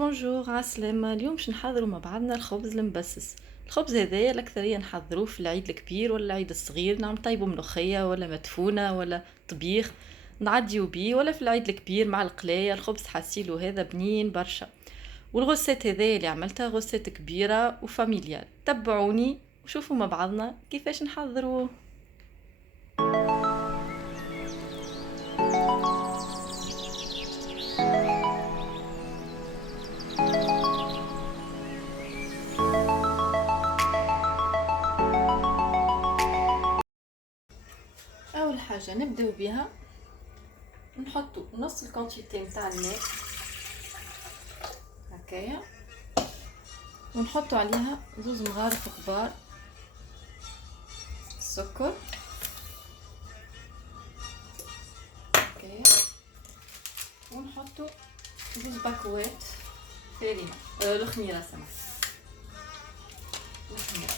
بونجور عسلامة. اليوم باش نحضروا مع بعضنا الخبز المبسس. الخبز هذايا الأكثرية نحضروه في العيد الكبير ولا العيد الصغير، نعم طيبوا ملوخية ولا مدفونة ولا طبيخ نعديو بيه، ولا في العيد الكبير مع القلاية الخبز حاسيلو هذا بنين برشا. والغسات هذايا اللي عملتها غسات كبيرة وفاميليال، تبعوني وشوفوا مع بعضنا كيفاش نحضروه. اول حاجه نبداو بها نحطوا نص الكونتيتي نتاع الماء هكايا، ونحطوا عليها 2 مغارف كبار السكر هكايا، ونحطوا 2 باكوات فرينة الخميره الخميره.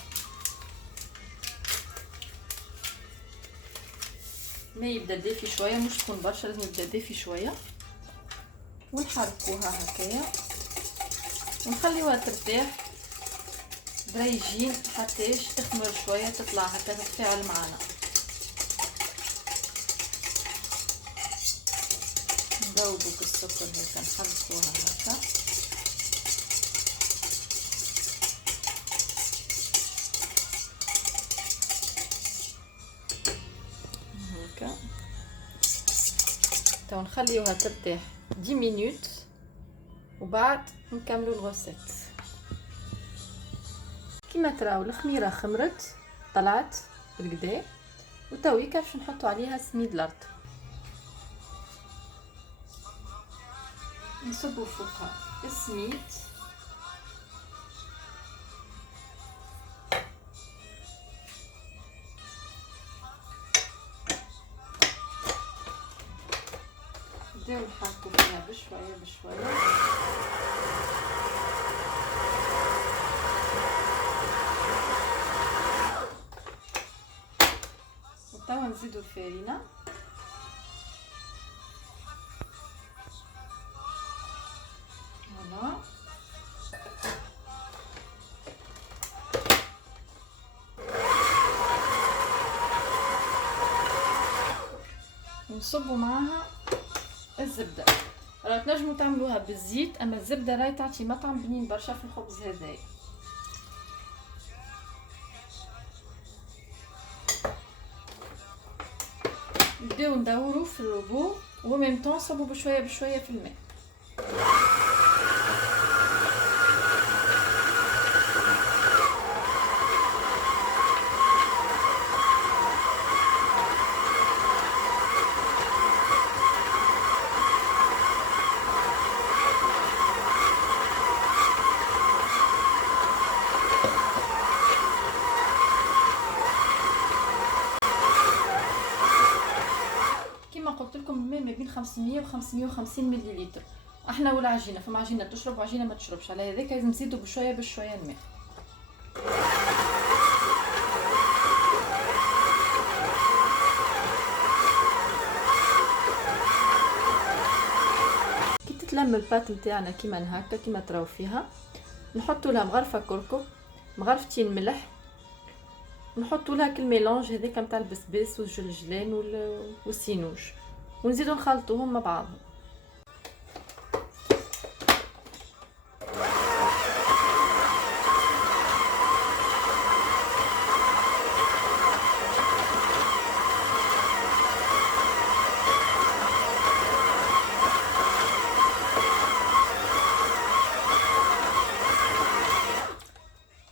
ما يبدا دافي شويه، مش تكون برشا، لازم يبدا دافي شويه، ونحركوها هكايا ونخليوها ترتاح دريجين حتىش تخمر شويه، تطلع هكا تتفاعل معنا. نذوبوا السكر هكا، نحركوها هكا هكا، تو نخليوها ترتاح 10 مينوت وبعد نكملوا الغوسيت. كيما تراو الخميره خمرت طلعت بالكدا، وتويكا باش نحطوا عليها سميد الارض، نصبوا فوقها السميد نبداو نحركوا فيها بشويه بشويه، وتوا نزيدوا الفارينه فوالا، ونصبوا معاها الزبده. راه تنجموا تعملوها بالزيت، اما الزبده راهي تعطي مطعم بنين برشا في الخبز هذايا. نبداو ندوروا في الروبو وميم طون نصبوا بشويه بشويه في الماء. قلت لكم الماء ما بين 500 و 550 مليلتر. احنا والعجينه، فما عجينه تشرب وعجينه ما تشربش، على هذاك لازم نزيدوا بشويه بشويه الماء. كي تتلم البات نتاعنا كيما هكا كيما تراو فيها، نحطوا لها مغرفه كركم، مغرفتين ملح، نحطوا لها كل ميلونج هذاك نتاع البسباس والجلجلان والسينوج، ونزيدوا نخلطوهم مع بعضهم.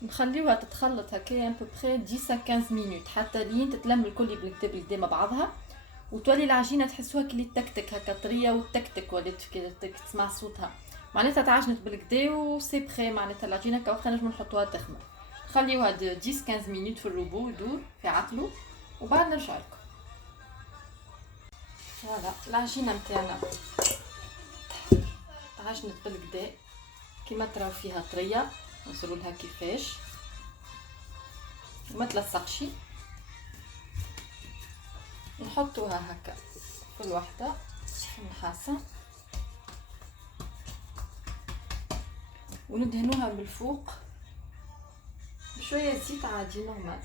نخليوها تتخلط هكايا ان بوبري 10 ا 15 مينوت حتى لين تتلم الكل بالكدا مع بعضها، وتولي العجينه تحسوها كلي تكتك هكا طريه وتكتك، ولات تسمع صوتها معناتها تعجنت بالكدا وسي بخي، معناتها العجينه كا وقتها نجمو نحطوها تخمر. نخليوها 10 15 مينوت في الروبو يدور في عقله، وبعد نرجع لكم. فوالا العجينه نتاعنا تعجنت بالكدا كيما تراو فيها طريه، نوصلوا لها كيفاش وما تلصقش. نحطوها هكا في الوحده في النحاسه وندهنوها من الفوق بشويه زيت عادي نورمال.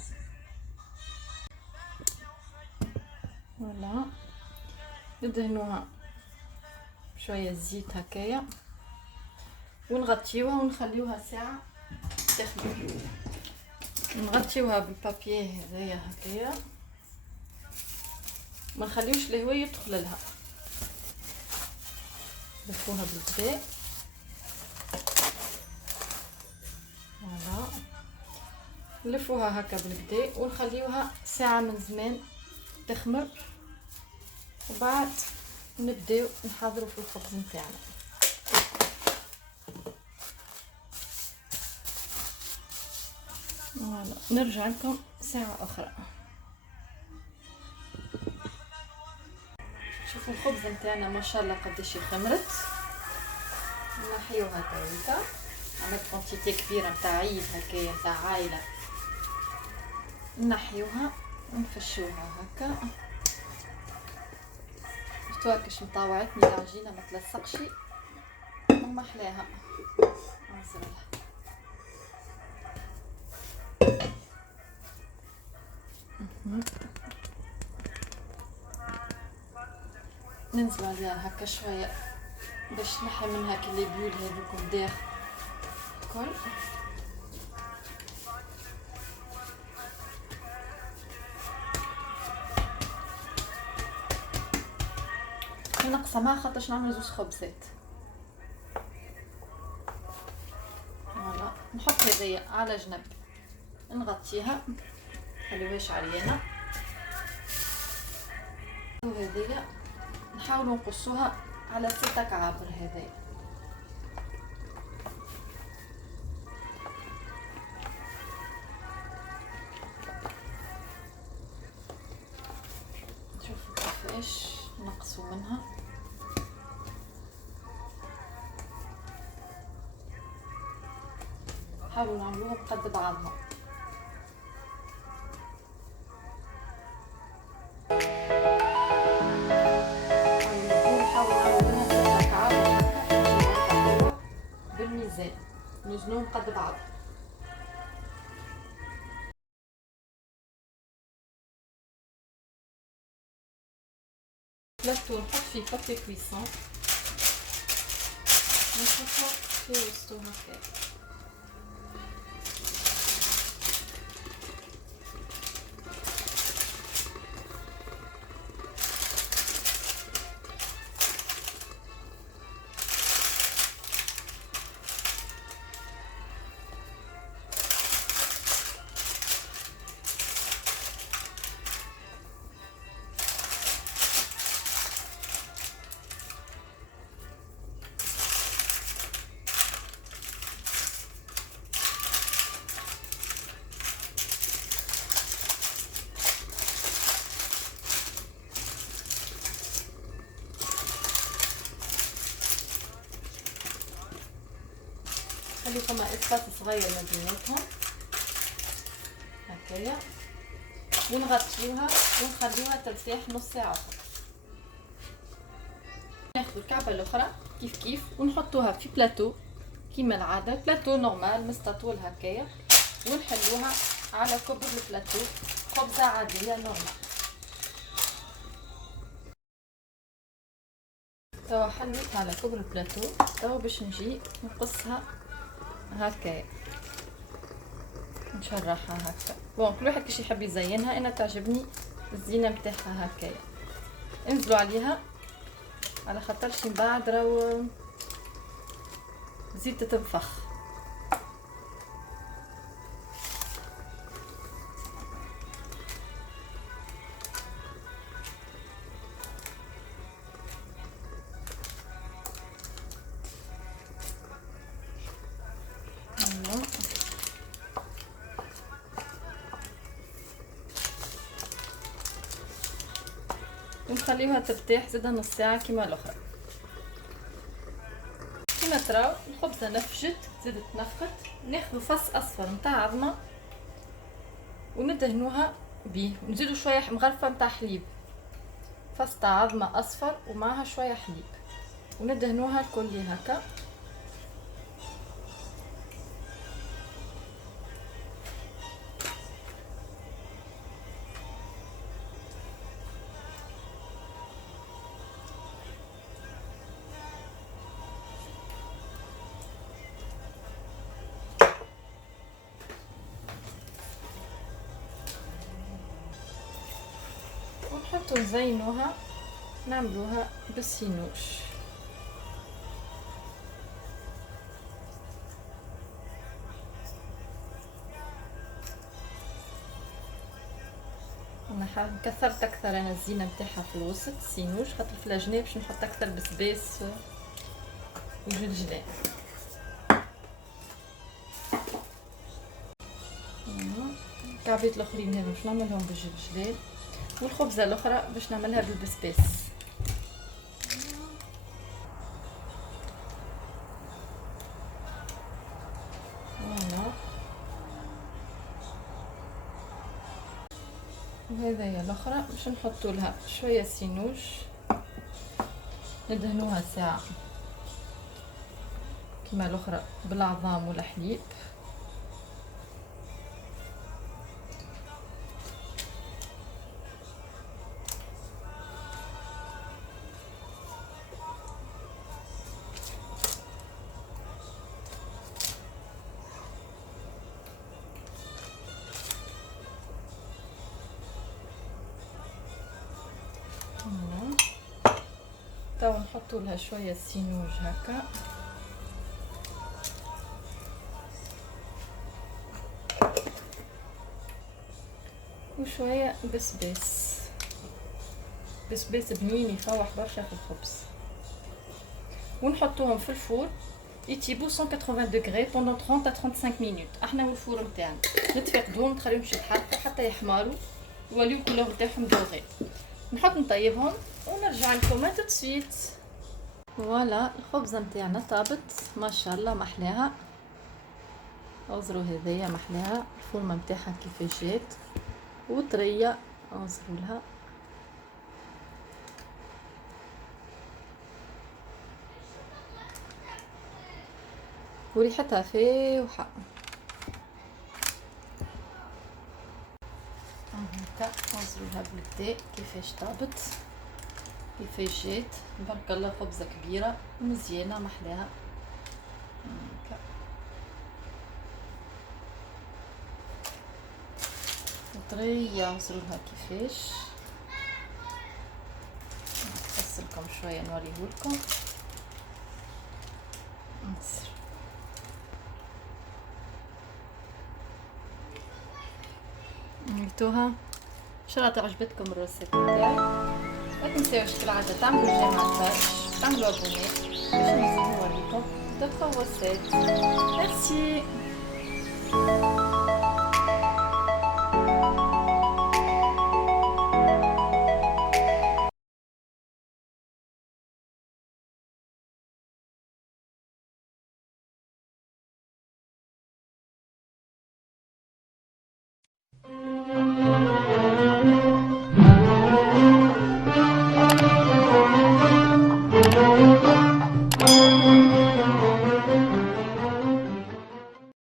فوالا ندهنوها بشويه زيت هكايا ونغطيوها ونخليوها ساعه تخمر. نغطيوها بالبابي هذايا هكايا، ما نخليوش الهواء يدخل لها. نلفوها بالكدا فوالا، نلفوها هكا بالكدا ونخليوها ساعه من زمان تخمر، وبعد نبداو نحضروا في الخبز نتاعنا. فوالا نرجع لكم ساعه اخرى. شوفوا الخبز نتاعنا ما شاء الله قداش خمرت. نحيوها هكا، عملت كونتيتي كبيره نتاع عيد هكايا نتاع عائله، نحيوها ونفشوها هكا. شفتوها كاش مطاوعتني العجينه ما تلصقش وما احلاها. ننزل عليها هكا شويه باش نحي منها كي لي بيول هذوك الداخل الكل. نقصها ما خاطرش نعمل زوج خبزات. فوالا نحط هذيا على جنب، نغطيها خليوهاش عريانه، وهذيا نحاولوا نقصوها على 6 كعابر. هذيا شوفوا كيفاش نقصوا منها. حاولوا نعملوها بقد بعضها. بالميزان نوزنوهم قد بعض. بلاطو نحط فيه بابي كويسون ونحطو في وسطو هكا. خلي فما اسباس صغير ما بيناتهم هكايا، ونغطيوها ونخليوها ترتاح نص ساعه اخرى. ناخذ الكعبه الاخرى كيف كيف ونحطوها في بلاطو كيما العاده، بلاطو نورمال مستطول هكايا، ونحلوها على كبر البلاطو خبزه عاديه نورمال. توا حليتها على كبر البلاطو، توا باش نجي نقصها هكايا نشرحها هكا. بون كل واحد كيش يحب يزينها، انا تعجبني الزينه نتاعها هكايا. انزلوا عليها على خاطرش من بعد راهو زيت تنفخ. ونخليوها ترتاح زادة نص ساعة كيما الاخرى. كيما تراو الخبزة نفجت زادت تنفخت. ناخذ فص اصفر نتاع عظمة وندهنوها بيه، ونزيدو شوية مغرفة نتاع حليب، فص تاع عظمة اصفر ومعها شوية حليب، وندهنوها الكل هكا. نحطو نزينوها، نعملوها بالسينوش. انا كثرت اكثر انا الزينه نتاعها في الوسط السينوش، خاطر في الجناب باش نحط اكثر بسباس وجلجلان. الكعبات الاخرين هذو باش نعملهم بالجلجلان، والخبزه الاخرى باش نعملها بالبسباس. وهذايا الاخرى باش نحطوا لها شويه سينوش، ندهنوها ساعه كما الاخرى بالعظام والحليب. تو نحطوا لها شويه سينوج هكا، وشويه بسباس بنين يفوح برشا في الخبز، ونحطوهم في الفور يطيبوا 180 دوغري بوندون 30 à 35 مينوت. احنا والفور نتاعنا نتفقدوهم نخليهم يتحركوا حتى يحمروا يوليو الكولور نتاعهم دوغي. نحط نطيبهم ونرجع لكم tout de suite. فوالا الخبزه نتاعنا طابت ما شاء الله محلاها. انظروا هذيا محلاها، الفورمه نتاعها كيف جات وطريه، انظروا لها. وريحتها فاوحه هكا. انظروا لها بالكدا كيفاش طابت كيفاش جات، تبارك الله خبزه كبيره مزيانه محلاها هكا. طريه انظروا لها كيفاش. نفصلكم شويه نوريهولكم. نلتوها. ان شاء الله تعجبتكم الروسيت تاعي. لا تنساوش كالعاده تعملوا جيم على الباج، تعملوا ابوني باش نزيد نوريكم دوطخ وصفات. ميرسي.